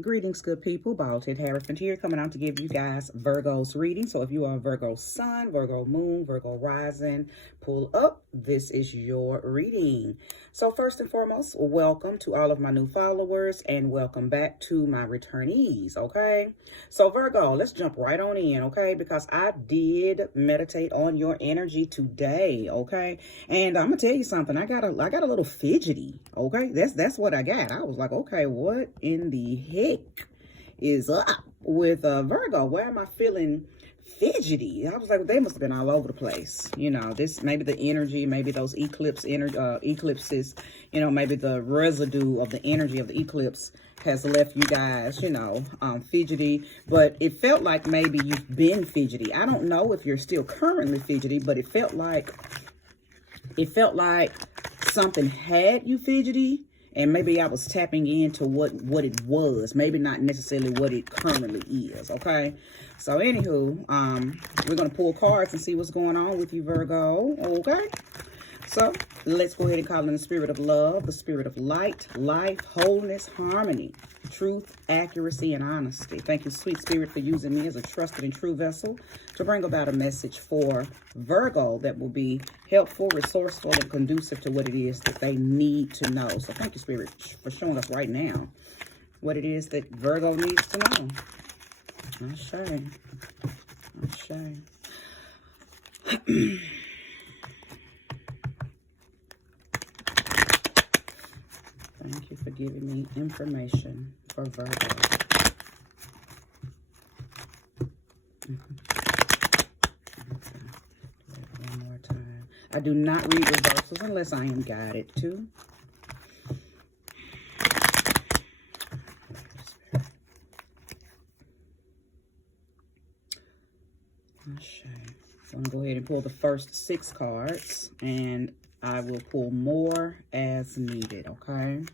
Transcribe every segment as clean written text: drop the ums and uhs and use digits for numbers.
Greetings, good people. Bald-head Harrison here, coming out to give you guys Virgo's reading. So if you are Virgo sun, Virgo moon, Virgo rising, pull up. This is your reading. So first and foremost, welcome to all of my new followers and welcome back to my returnees, okay? So Virgo, let's jump right on in, okay? Because I did meditate on your energy today, okay? And I'm gonna tell you something. I got a little fidgety, okay? That's what I got. I was like, okay, what in the heck is up with Virgo? Why am I feeling fidgety? I was like, they must have been all over the place. You know, this maybe the energy, maybe those eclipses, you know, maybe the residue of the energy of the eclipse has left you guys, you know, fidgety. But it felt like maybe you've been fidgety. I don't know if you're still currently fidgety, but it felt like something had you fidgety. And maybe I was tapping into what it was. Maybe not necessarily what it currently is, okay? So, anywho, we're going to pull cards and see what's going on with you, Virgo, okay? So, let's go ahead and call in the spirit of love, the spirit of light, life, wholeness, harmony, truth, accuracy, and honesty. Thank you, sweet spirit, for using me as a trusted and true vessel to bring about a message for Virgo that will be helpful, resourceful, and conducive to what it is that they need to know. So thank you, spirit, for showing us right now what it is that Virgo needs to know. Ashe. Thank you for giving me information for Virgo. One more time. I do not read reversals unless I am guided to. So I'm going to go ahead and pull the first 6 cards, and I will pull more as needed, okay?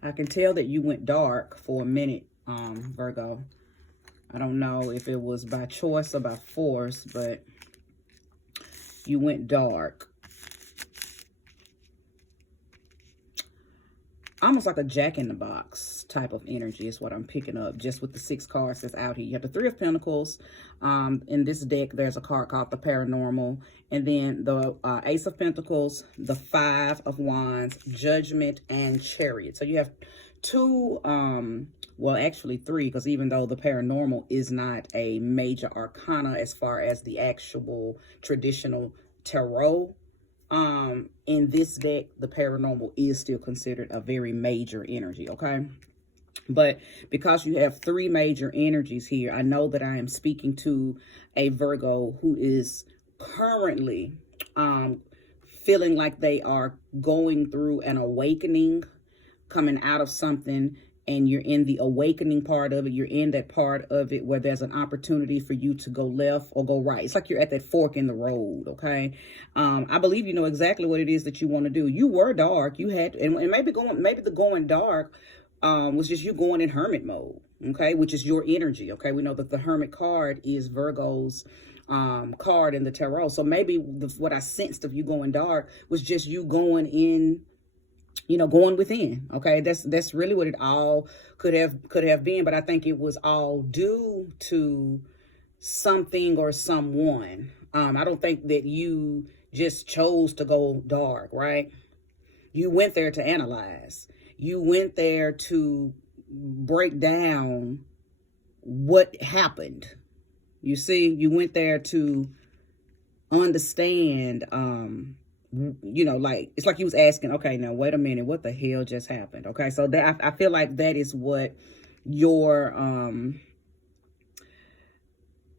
I can tell that you went dark for a minute, Virgo. I don't know if it was by choice or by force, but you went dark. Almost like a jack-in-the-box type of energy is what I'm picking up just with the 6 cards that's out here. You have the 3 of Pentacles. In this deck, there's a card called the Paranormal. And then the Ace of Pentacles, the 5 of Wands, Judgment, and Chariot. So you have 2, well, actually 3, because even though the Paranormal is not a major arcana as far as the actual traditional tarot, in this deck, the Paranormal is still considered a very major energy, okay? But because you have 3 major energies here, I know that I am speaking to a Virgo who is currently feeling like they are going through an awakening, coming out of something, and you're in the awakening part of it. You're in that part of it where there's an opportunity for you to go left or go right. It's like you're at that fork in the road, okay? I believe you know exactly what it is that you want to do. You were dark. You had, and maybe the going dark was just you going in hermit mode, okay? Which is your energy, okay? We know that the Hermit card is Virgo's card in the tarot. So maybe what I sensed of you going dark was just you going in, you know, going within, okay? That's really what it all could have been, but I think it was all due to something or someone. I don't think that you just chose to go dark, right? You went there to analyze. You went there to break down what happened. You see, you went there to understand, you know, like, it's like you was asking, okay, now wait a minute, what the hell just happened? Okay, so that I feel like that is what your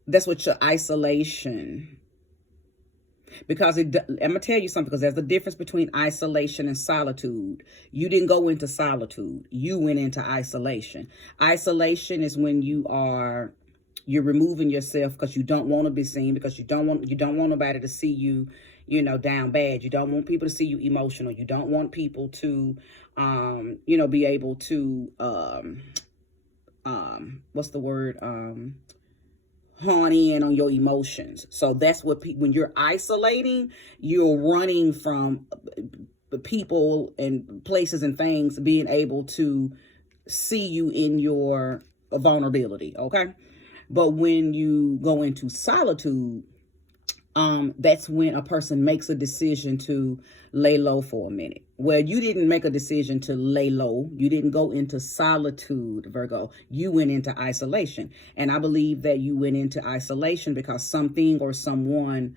that's what your isolation, because I'm gonna tell you something, because there's a difference between isolation and solitude. You didn't go into solitude, you went into isolation. Isolation is when you're removing yourself because you don't want to be seen, because you don't want nobody to see you, you know, down bad. You don't want people to see you emotional. You don't want people to, you know, be able to, what's the word? hone in on your emotions. So that's what when you're isolating, you're running from the people and places and things being able to see you in your vulnerability, okay? But when you go into solitude, that's when a person makes a decision to lay low for a minute. Well, you didn't make a decision to lay low. You didn't go into solitude, Virgo. You went into isolation. And I believe that you went into isolation because something or someone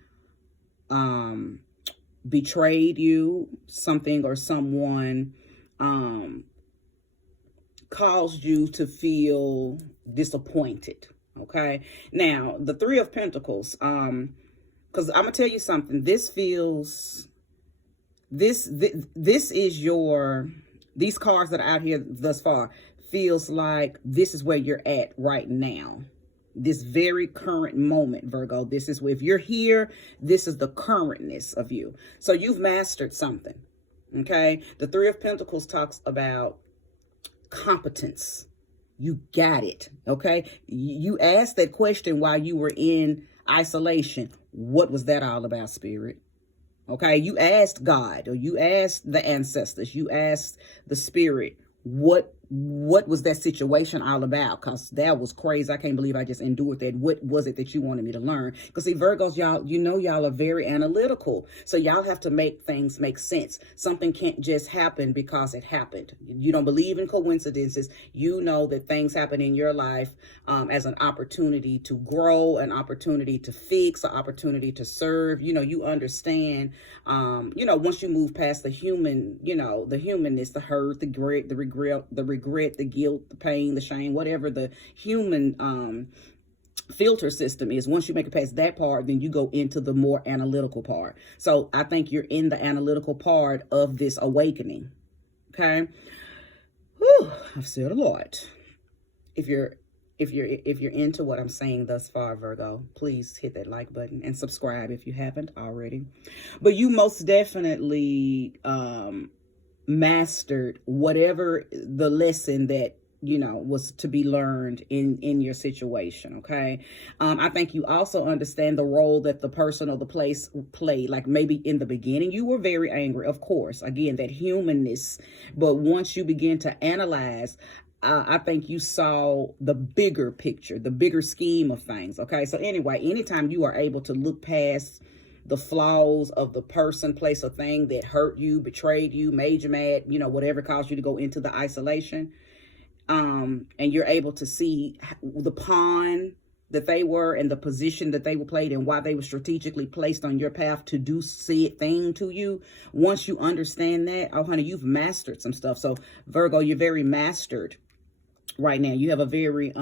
betrayed you, something or someone caused you to feel disappointed. Okay. Now, the Three of Pentacles, because I'm gonna tell you something. This feels this is your, these cards that are out here thus far feels like this is where you're at right now. This very current moment, Virgo. This is where, if you're here, this is the currentness of you. So you've mastered something. Okay. The Three of Pentacles talks about competence. You got it. Okay. You asked that question while you were in isolation. What was that all about, Spirit? Okay. You asked God, or you asked the ancestors, you asked the Spirit, what was that situation all about? Because that was crazy. I can't believe I just endured that. What was it that you wanted me to learn? Because see, Virgos, y'all, you know, y'all are very analytical. So y'all have to make things make sense. Something can't just happen because it happened. You don't believe in coincidences. You know that things happen in your life as an opportunity to grow, an opportunity to fix, an opportunity to serve. You know, you understand, you know, once you move past the human, you know, the humanness, the hurt, the regret, the guilt, the pain, the shame, whatever the human filter system is. Once you make it past that part, then you go into the more analytical part. So I think you're in the analytical part of this awakening. Okay. Whew, I've said a lot. If you're into what I'm saying thus far, Virgo, please hit that like button and subscribe if you haven't already. But you most definitely mastered whatever the lesson that, you know, was to be learned in your situation. Okay. I think you also understand the role that the person or the place played. Like maybe in the beginning you were very angry, of course, again, that humanness. But once you begin to analyze, I think you saw the bigger picture, the bigger scheme of things. Okay. So anyway, anytime you are able to look past the flaws of the person, place, or thing that hurt you, betrayed you, made you mad, you know, whatever caused you to go into the isolation, and you're able to see the pawn that they were and the position that they were played and why they were strategically placed on your path to do said thing to you. Once you understand that, oh honey, you've mastered some stuff. So Virgo, you're very mastered right now. You have a very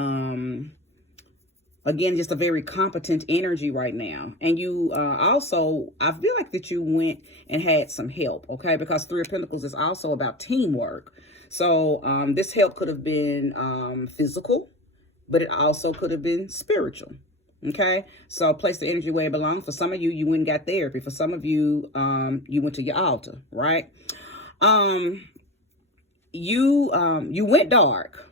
again, just a very competent energy right now. And you also, I feel like that you went and had some help, okay? Because Three of Pentacles is also about teamwork. So this help could have been physical, but it also could have been spiritual, okay? So place the energy where it belongs. For some of you, you went and got therapy. For some of you, you went to your altar, right? You went dark.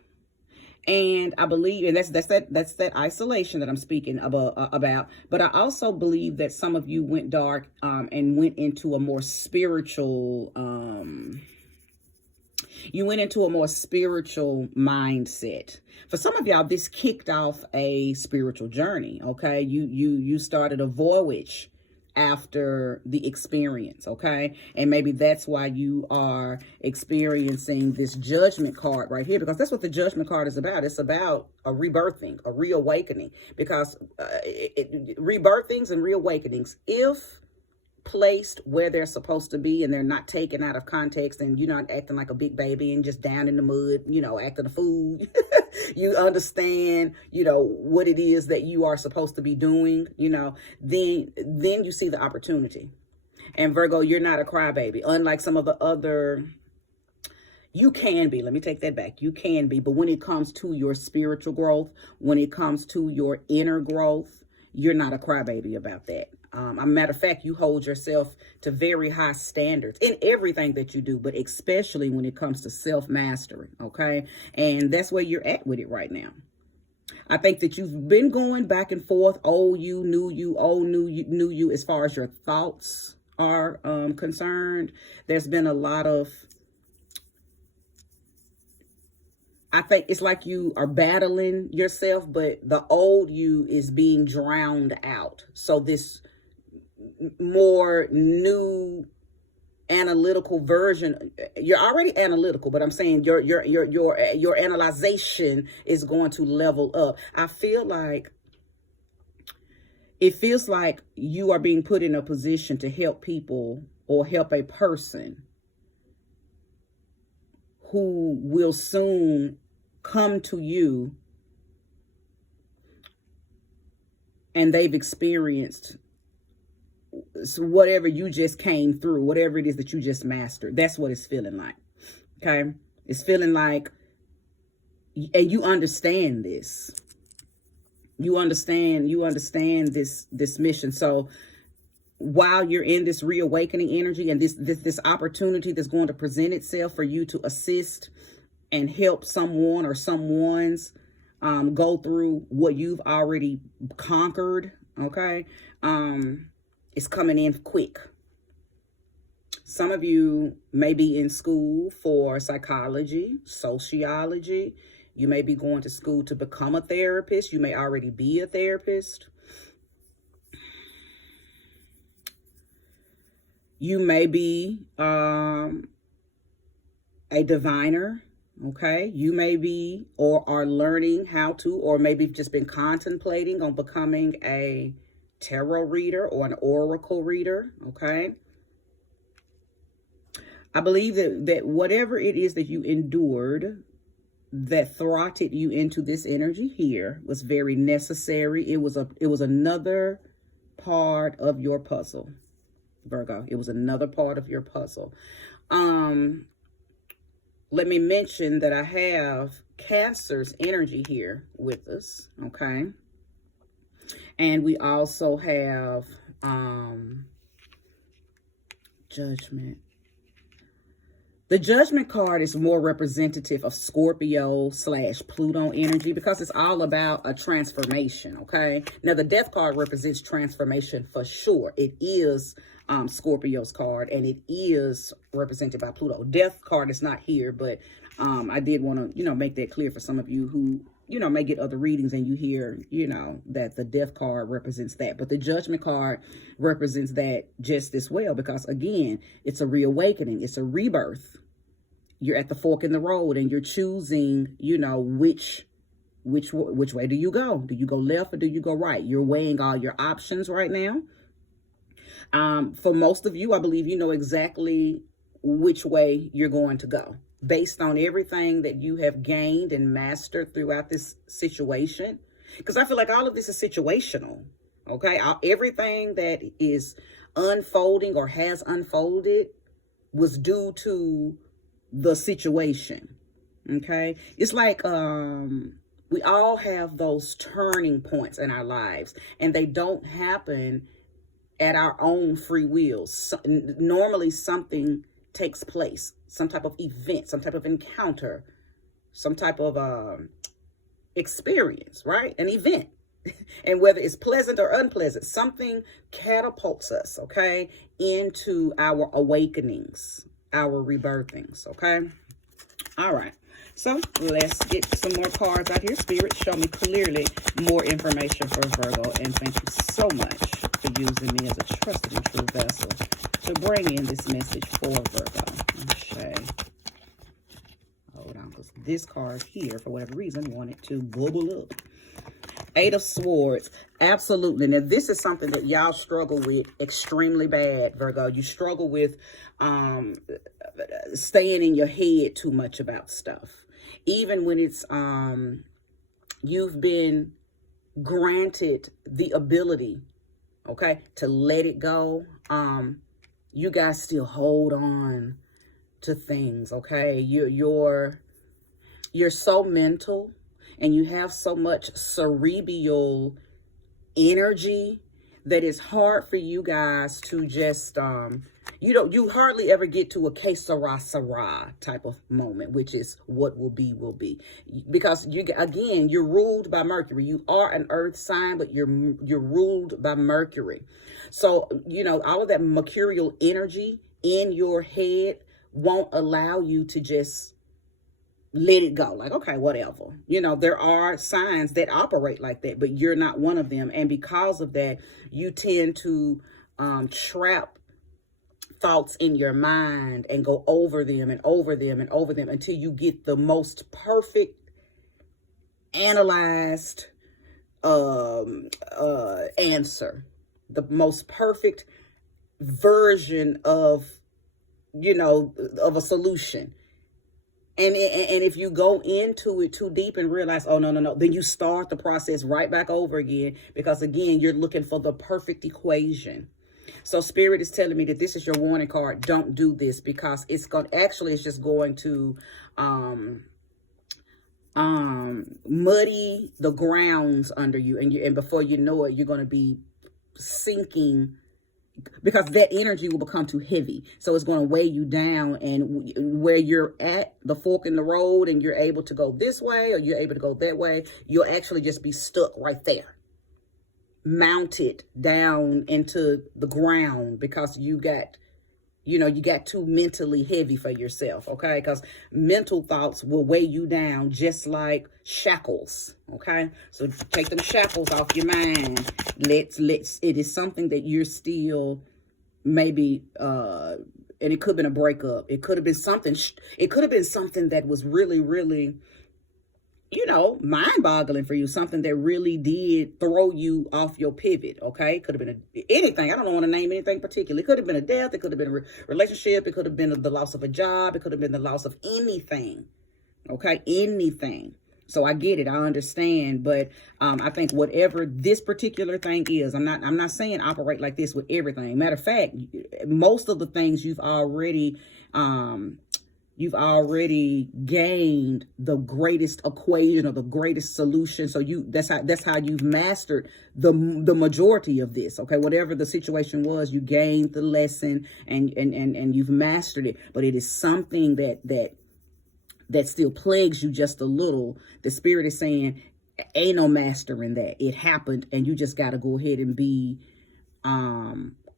And I believe, and that's that isolation that I'm speaking about. But I also believe that some of you went dark and went into a more spiritual, you went into a more spiritual mindset. For some of y'all, this kicked off a spiritual journey. Okay, you started a voyage after the experience, okay? And maybe that's why you are experiencing this Judgment card right here, because that's what the Judgment card is about. It's about a rebirthing, a reawakening, because rebirthings and reawakenings, if placed where they're supposed to be and they're not taken out of context and you're not acting like a big baby and just down in the mud, you know, acting a fool, you understand, you know, what it is that you are supposed to be doing, you know, then you see the opportunity. And Virgo, you're not a crybaby, unlike some of the other. You can be, let me take that back. You can be, but when it comes to your spiritual growth, when it comes to your inner growth, you're not a crybaby about that. A matter of fact, you hold yourself to very high standards in everything that you do, but especially when it comes to self-mastery, okay? And that's where you're at with it right now. I think that you've been going back and forth, old you, new you, old new you, as far as your thoughts are concerned. There's been a lot of, I think it's like you are battling yourself, but the old you is being drowned out. So this more new analytical version, you're already analytical, but I'm saying your analyzation is going to level up. I feel like it feels like you are being put in a position to help people or help a person who will soon come to you, and they've experienced whatever you just came through, whatever it is that you just mastered. That's what it's feeling like. Okay. It's feeling like, and you understand this. You understand this mission. So while you're in this reawakening energy and this opportunity that's going to present itself for you to assist and help someone or someone's go through what you've already conquered, okay, it's coming in quick. Some of you may be in school for psychology, sociology. You may be going to school to become a therapist. You may already be a therapist. You may be a diviner, okay? You may be or are learning how to, or maybe just been contemplating on becoming a tarot reader or an oracle reader, okay? I believe that whatever it is that you endured that throttled you into this energy here was very necessary. It was another part of your puzzle, Virgo. It was another part of your puzzle. Let me mention that I have Cancer's energy here with us, okay? And we also have Judgment. The Judgment card is more representative of Scorpio/Pluto energy because it's all about a transformation, okay? Now, the Death card represents transformation for sure. It is Scorpio's card, and it is represented by Pluto. Death card is not here, but I did want to, make that clear for some of you who, may get other readings and you hear, that the Death card represents that. But the Judgment card represents that just as well because, again, it's a reawakening. It's a rebirth. You're at the fork in the road and you're choosing, which way do you go? Do you go left or do you go right? You're weighing all your options right now. For most of you, I believe you know exactly which way you're going to go based on everything that you have gained and mastered throughout this situation. Because I feel like all of this is situational, okay? Everything that is unfolding or has unfolded was due to the situation, okay? It's like we all have those turning points in our lives, and they don't happen at our own free will. Normally something takes place, some type of event, some type of encounter, some type of experience, right? An event. And whether it's pleasant or unpleasant, something catapults us, okay, into our awakenings, our rebirthings, okay? All right. So let's get some more cards out here. Spirit, show me clearly more information for Virgo. And thank you so much for using me as a trusted and true vessel to bring in this message for Virgo. Okay. Hold on, because this card here, for whatever reason, wanted to bubble up. Eight of Swords. Absolutely. Now, this is something that y'all struggle with extremely bad, Virgo. You struggle with staying in your head too much about stuff. Even when it's you've been granted the ability, okay, to let it go. You guys still hold on to things, okay? You're so mental and you have so much cerebral energy that it's hard for you guys to just, you hardly ever get to a que sera, sera type of moment, which is what will be, because again, you're ruled by Mercury. You are an earth sign, but you're ruled by Mercury. So, all of that mercurial energy in your head won't allow you to just let it go. Like, okay, whatever. There are signs that operate like that, but you're not one of them. And because of that, you tend to trap thoughts in your mind and go over them and over them and over them until you get the most perfect analyzed answer, the most perfect version of a solution. And if you go into it too deep and realize, oh, no, then you start the process right back over again, because again, you're looking for the perfect equation. So Spirit is telling me that this is your warning card. Don't do this, because it's just going to muddy the grounds under you, and before you know it, you're going to be sinking, because that energy will become too heavy. So it's going to weigh you down, and where you're at the fork in the road and you're able to go this way or you're able to go that way, you'll actually just be stuck right there, mounted down into the ground, because you got too mentally heavy for yourself. Okay, because mental thoughts will weigh you down just like shackles. Okay, so take them shackles off your mind. Let's it is something that you're still maybe and it could have been a breakup, it could have been something that was really, really mind-boggling for you, something that really did throw you off your pivot. Okay, could have been anything. I don't want to name anything particular. It could have been a death, it could have been a relationship, it could have been the loss of a job, it could have been the loss of anything. Okay, anything. So I get it, I understand, but I think whatever this particular thing is, I'm not saying operate like this with everything. Matter of fact, most of the things you've already gained the greatest equation or the greatest solution. So that's how you've mastered the majority of this. Okay, whatever the situation was, you gained the lesson and you've mastered it. But it is something that still plagues you just a little. The Spirit is saying, ain't no mastering that. It happened, and you just got to go ahead and be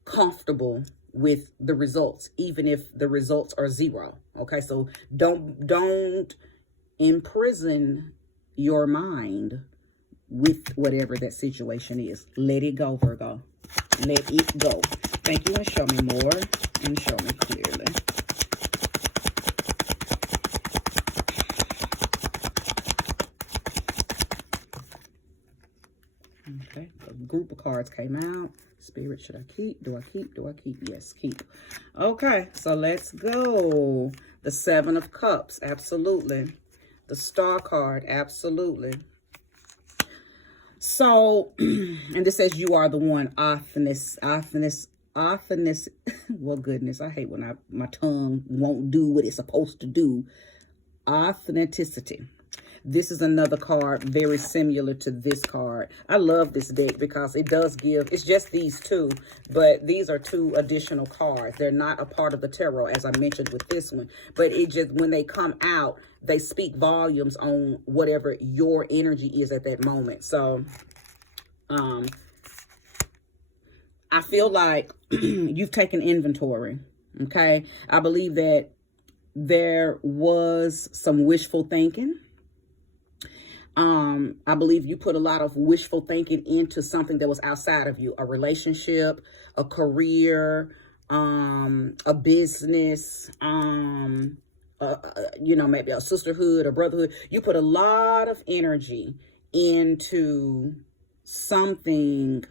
comfortable with the results, even if the results are zero. Okay, so don't imprison your mind with whatever that situation is. Let it go, Virgo. Let it go. Thank you, and show me more, and show me clearly. Okay, a group of cards came out. Spirit, should I keep? Do I keep? Do I keep? Yes, keep. Okay, so let's go. The Seven of Cups, absolutely. The Star card, absolutely. So, and this says you are the one. Authenticity. Well, goodness, I hate when my tongue won't do what it's supposed to do. Authenticity. This is another card very similar to this card. I love this deck because it does give, it's just these two, but these are two additional cards. They're not a part of the tarot, as I mentioned with this one, but it just, when they come out, they speak volumes on whatever your energy is at that moment. So, I feel like you've taken inventory, okay? I believe that there was some wishful thinking. I believe you put a lot of wishful thinking into something that was outside of you, a relationship, a career, a business, maybe a sisterhood or brotherhood. You put a lot of energy into something,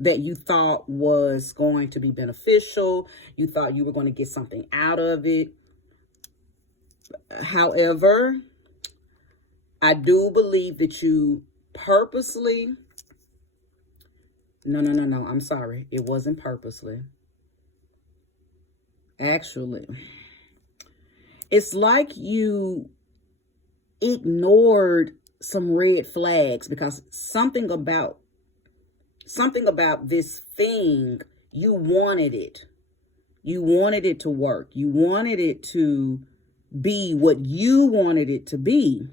that you thought was going to be beneficial. You thought you were going to get something out of it. However, I do believe that you purposely, no, I'm sorry. It wasn't purposely. Actually, it's like you ignored some red flags because something about Something about this thing, you wanted it. You wanted it to work. You wanted it to be what you wanted it to be.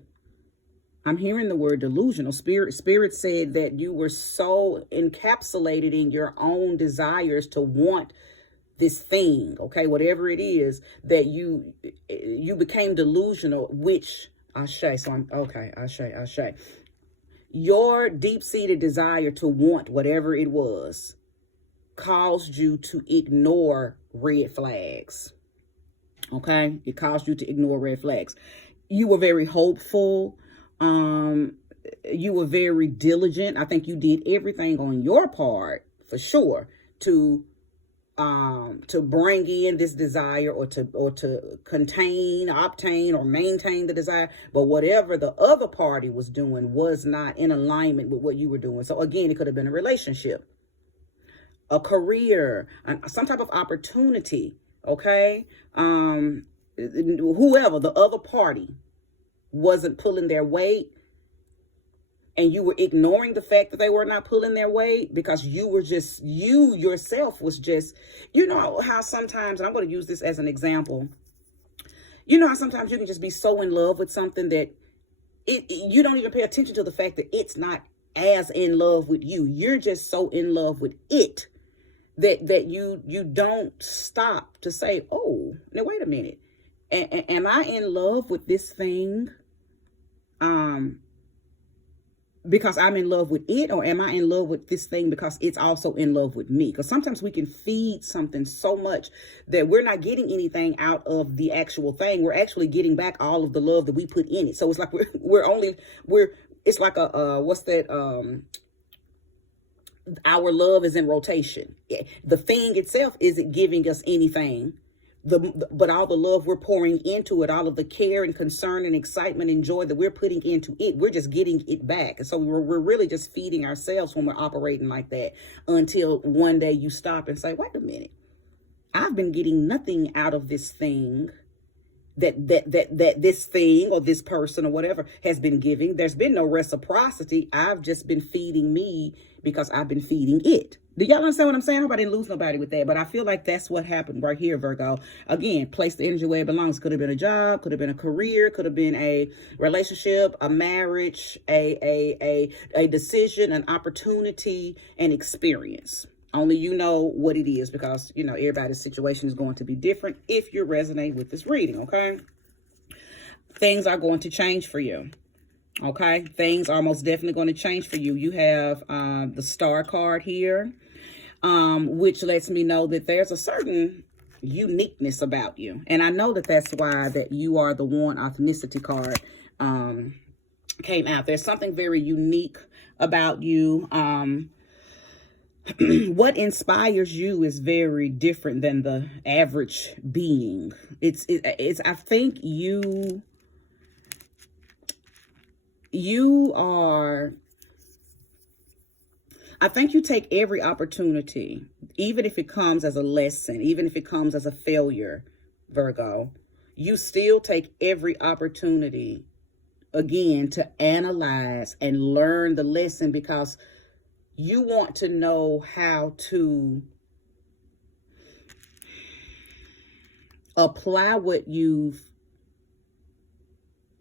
I'm hearing the word delusional. Spirit said that you were so encapsulated in your own desires to want this thing, okay, whatever it is, that you became delusional, which Ashe. So I'm okay, Ashe. Your deep-seated desire to want whatever it was caused you to ignore red flags. Okay, it caused you to ignore red flags. You were very hopeful. You were very diligent. I think you did everything on your part for sure to bring in this desire, or to contain, obtain, or maintain the desire. But whatever the other party was doing was not in alignment with what you were doing. So again, it could have been a relationship, a career, some type of opportunity. Okay. Whoever the other party wasn't pulling their weight, and you were ignoring the fact that they were not pulling their weight because you yourself was just, you know how sometimes, and I'm going to use this as an example, you know how sometimes you can just be so in love with something that you don't even pay attention to the fact that it's not as in love with you. You're just so in love with it that you don't stop to say, oh, now wait a minute. Am I in love with this thing? Because I'm in love with it, or am I in love with this thing because it's also in love with me? Because sometimes we can feed something so much that we're not getting anything out of the actual thing. We're actually getting back all of the love that we put in it. So it's like it's like what's that? Our love is in rotation. The thing itself isn't giving us anything. But all the love we're pouring into it, all of the care and concern and excitement and joy that we're putting into it, we're just getting it back. And so we're really just feeding ourselves when we're operating like that, until one day you stop and say, wait a minute, I've been getting nothing out of this thing that this thing or this person or whatever has been giving. There's been no reciprocity. I've just been feeding me because I've been feeding it. Do y'all understand what I'm saying? I hope I didn't lose nobody with that, but I feel like that's what happened right here, Virgo. Again, place the energy where it belongs. Could have been a job, could have been a career, could have been a relationship, a marriage, a decision, an opportunity, an experience. Only you know what it is, because, you know, everybody's situation is going to be different if you resonate with this reading, okay? Things are going to change for you. Okay, things are most definitely going to change for you. You have the Star card here, which lets me know that there's a certain uniqueness about you. And I know that that's why that you are the one authenticity card came out. There's something very unique about you. What inspires you is very different than the average being. I think you take every opportunity, even if it comes as a lesson, even if it comes as a failure, Virgo, you still take every opportunity, again, to analyze and learn the lesson, because you want to know how to apply what you've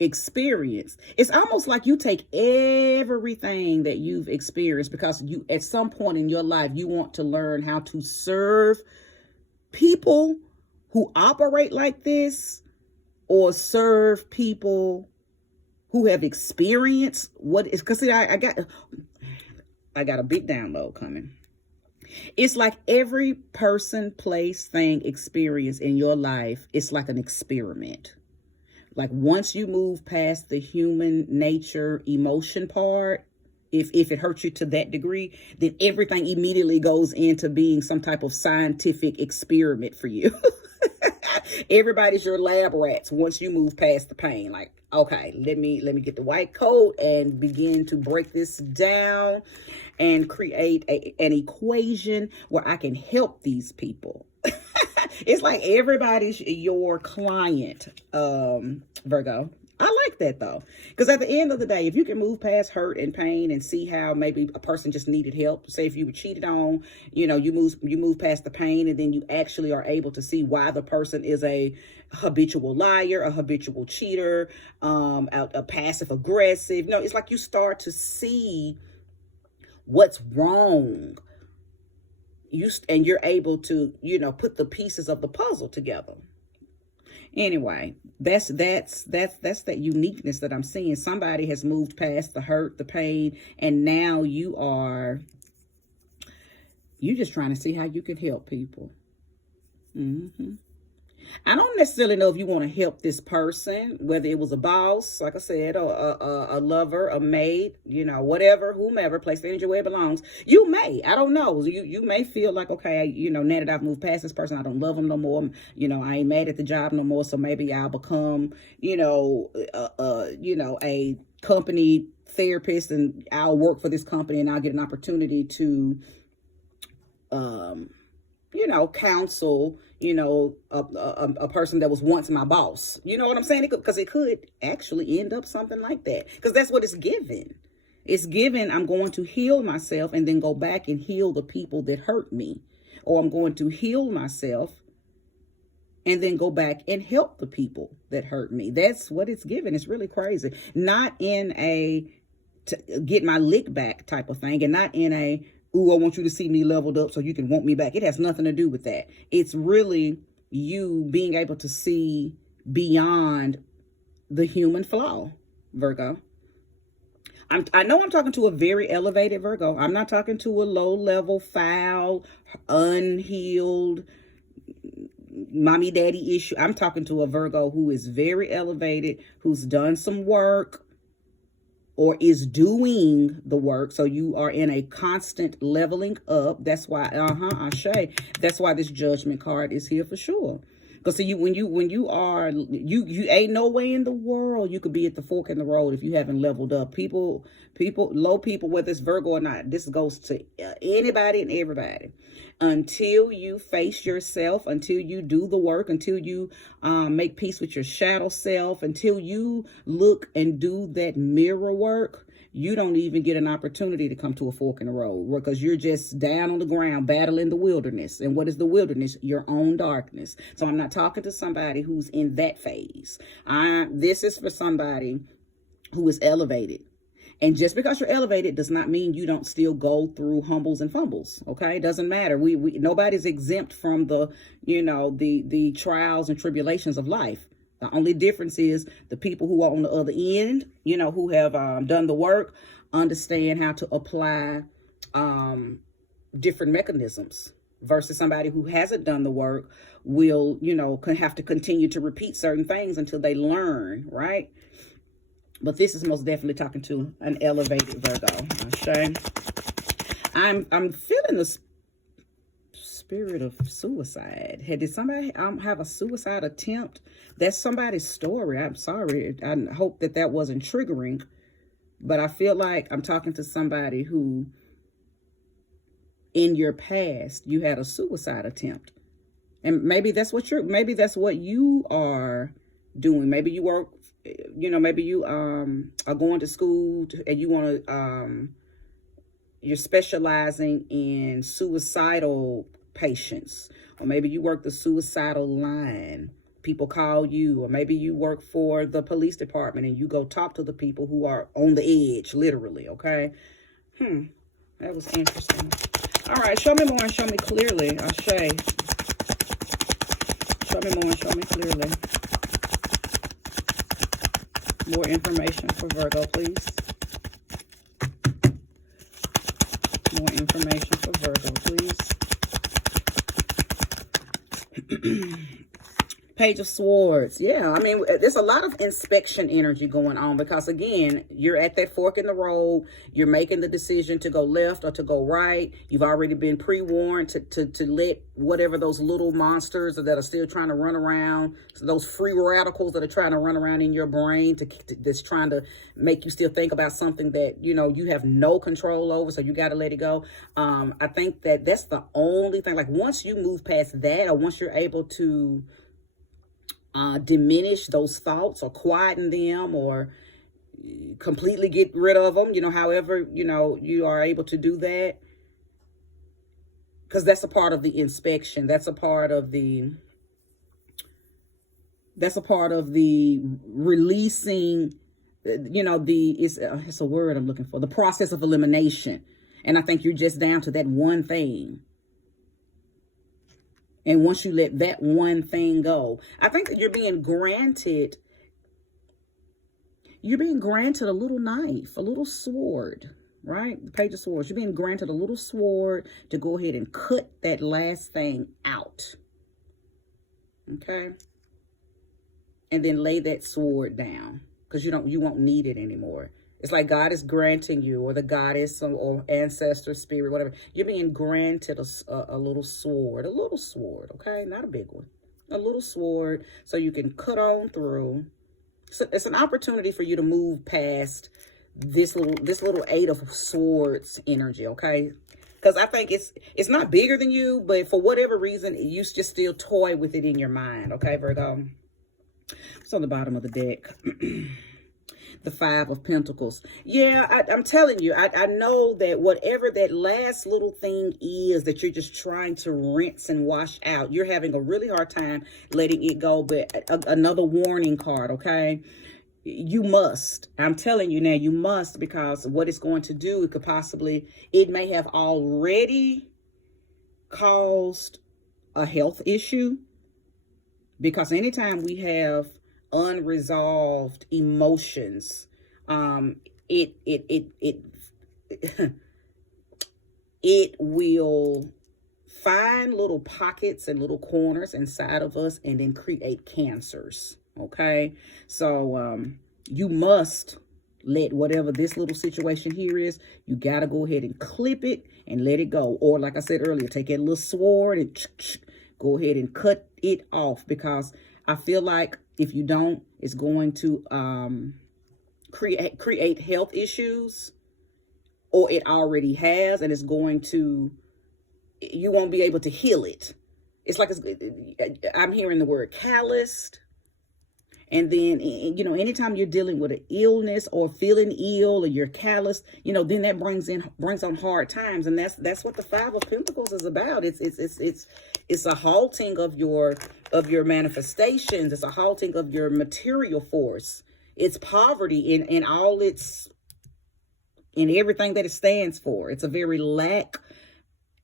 experienced. It's almost like you take everything that you've experienced, because you, at some point in your life, you want to learn how to serve people who operate like this, or serve people who have experienced what is, because see, I got a big download coming. It's like every person, place, thing, experience in your life, it's like an experiment. Like once you move past the human nature, emotion part, if it hurts you to that degree, then everything immediately goes into being some type of scientific experiment for you. Everybody's your lab rats once you move past the pain. Like, okay, let me get the white coat and begin to break this down and create an equation where I can help these people. It's like everybody's your client, Virgo. I like like that though. Because at the end of the day, if you can move past hurt and pain and see how maybe a person just needed help, say if you were cheated on, you know, you move past the pain, and then you actually are able to see why the person is a habitual liar, a habitual cheater, a passive aggressive. No, it's like you start to see what's wrong. And you're able to, you know, put the pieces of the puzzle together. Anyway, that's that uniqueness that I'm seeing. Somebody has moved past the hurt, the pain, and now you just trying to see how you can help people. I don't necessarily know if you want to help this person, whether it was a boss, like I said, or a lover, a maid, you know, whatever, whomever, place the energy where it belongs. You may, I don't know. You may feel like, okay, you know, now that I've moved past this person, I don't love them no more. You know, I ain't mad at the job no more. So maybe I'll become, you know, a company therapist, and I'll work for this company, and I'll get an opportunity to, you know, counsel, you know, a person that was once my boss. You know what I'm saying? Because it could actually end up something like that. Because that's what it's given. It's given, I'm going to heal myself and then go back and heal the people that hurt me. Or I'm going to heal myself and then go back and help the people that hurt me. That's what it's given. It's really crazy. Not in a get my lick back type of thing, and not in a, ooh, I want you to see me leveled up so you can want me back. It has nothing to do with that. It's really you being able to see beyond the human flaw, Virgo. I know I'm talking to a very elevated Virgo. I'm not talking to a low-level, foul, unhealed, mommy daddy issue. I'm talking to a Virgo who is very elevated, who's done some work, or is doing the work. So you are in a constant leveling up. That's why, Ashe. That's why this Judgment card is here for sure. Because see, when you are, you ain't no way in the world you could be at the fork in the road if you haven't leveled up. People, low people, whether it's Virgo or not, this goes to anybody and everybody. Until you face yourself, until you do the work, until you make peace with your shadow self, until you look and do that mirror work, you don't even get an opportunity to come to a fork in the road, because you're just down on the ground battling the wilderness. And what is the wilderness? Your own darkness. So I'm not talking to somebody who's in that phase. This is for somebody who is elevated. And just because you're elevated does not mean you don't still go through humbles and fumbles. Okay, it doesn't matter. We nobody's exempt from the, you know, the trials and tribulations of life. The only difference is the people who are on the other end, you know, who have done the work, understand how to apply different mechanisms, versus somebody who hasn't done the work will, you know, have to continue to repeat certain things until they learn, right? But this is most definitely talking to an elevated Virgo. Okay? I'm feeling the spirit of suicide. Did somebody have a suicide attempt? That's somebody's story. I'm sorry. I hope that wasn't triggering. But I feel like I'm talking to somebody who, in your past, you had a suicide attempt. And maybe that's what you are doing. Maybe you work, you know, maybe you are going to school and you want to, you're specializing in suicidal patients, or maybe you work the suicidal line. People call you, or maybe you work for the police department and you go talk to the people who are on the edge, literally. Okay. That was interesting. All right. Show me more and show me clearly. Ashe. Show me more and show me clearly. More information for Virgo, please. More information for Virgo, please. Page of Swords. Yeah, I mean, there's a lot of inspection energy going on, because again, you're at that fork in the road. You're making the decision to go left or to go right. You've already been pre-warned to let whatever those little monsters that are still trying to run around, so those free radicals that are trying to run around in your brain that's trying to make you still think about something that, you know, you have no control over, so you got to let it go. I think that's the only thing. Like, once you move past that, or once you're able to diminish those thoughts or quieten them or completely get rid of them, however, you are able to do that. Because that's a part of the inspection. That's a part of the releasing, it's a word I'm looking for, the process of elimination. And I think you're just down to that one thing. And once you let that one thing go, I think that you're being granted a little knife, a little sword, right? The Page of Swords. You're being granted a little sword to go ahead and cut that last thing out. Okay? And then lay that sword down, because you won't need it anymore. It's like God is granting you, or the goddess or ancestor spirit, whatever. You're being granted a little sword, okay? Not a big one. A little sword so you can cut on through. So it's an opportunity for you to move past this little Eight of Swords energy, okay? Because I think it's not bigger than you, but for whatever reason, you just still toy with it in your mind, okay, Virgo? It's on the bottom of the deck. The Five of Pentacles. Yeah, I'm telling you, I know that whatever that last little thing is that you're just trying to rinse and wash out, you're having a really hard time letting it go. But another warning card, okay? You must. I'm telling you now, you must, because what it's going to do, it may have already caused a health issue. Because anytime we have unresolved emotions, it will find little pockets and little corners inside of us and then create cancers. Okay, so you must let whatever this little situation here is, you got to go ahead and clip it and let it go. Or like I said earlier, take that little sword and go ahead and cut it off, because I feel like if you don't, it's going to create health issues, or it already has, and you won't be able to heal it. It's like, I'm hearing the word calloused. And then, anytime you're dealing with an illness or feeling ill, or you're callous, then that brings on hard times. And that's what the Five of Pentacles is about. It's a halting of your manifestations. It's a halting of your material force. It's poverty in everything that it stands for. It's a very lack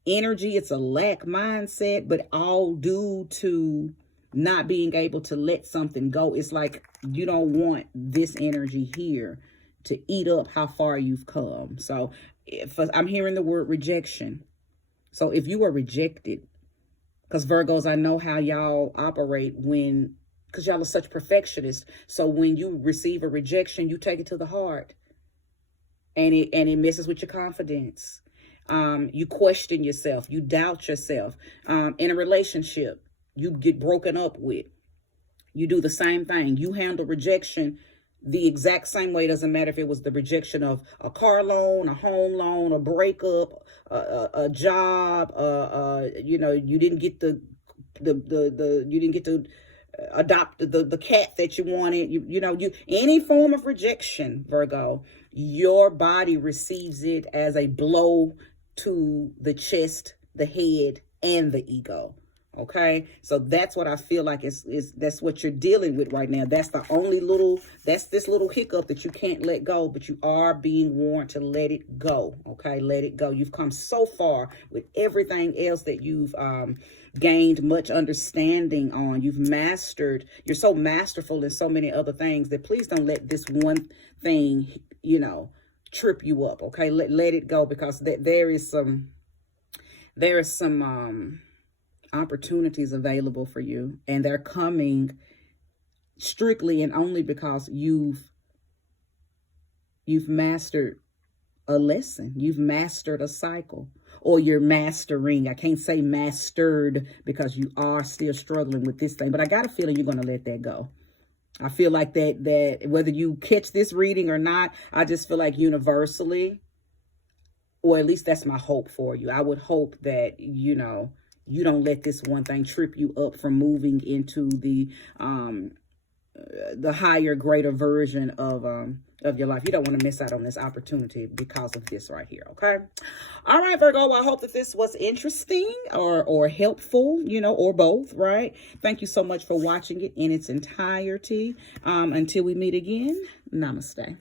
energy. It's a lack mindset, but all due to not being able to let something go. It's like you don't want this energy here to eat up how far you've come. So I'm hearing the word rejection. So if you were rejected, because Virgos, I know how y'all operate because y'all are such perfectionists. So when you receive a rejection, you take it to the heart, and it messes with your confidence. You question yourself. You doubt yourself. In a relationship you get broken up with, you do the same thing. You handle rejection the exact same way. Doesn't matter if it was the rejection of a car loan, a home loan, a breakup, a job, you didn't get you didn't get to adopt the cat that you wanted. Any form of rejection, Virgo, your body receives it as a blow to the chest, the head, and the ego. Okay, so that's what I feel like that's what you're dealing with right now. That's this little hiccup that you can't let go, but you are being warned to let it go. Okay, let it go. You've come so far with everything else that you've gained much understanding on. You've mastered. You're so masterful in so many other things that please don't let this one thing, trip you up. Okay, let it go, because there is some opportunities available for you, and they're coming strictly and only because you've mastered a lesson. You've mastered a cycle, or you're mastering. I can't say mastered because you are still struggling with this thing, but I got a feeling you're going to let that go. I feel like that whether you catch this reading or not, I just feel like universally, or at least that's my hope for you. I would hope that, you don't let this one thing trip you up from moving into the higher, greater version of your life. You don't want to miss out on this opportunity because of this right here, okay? All right, Virgo, well, I hope that this was interesting or helpful, you know, or both, right? Thank you so much for watching it in its entirety. Until we meet again, namaste.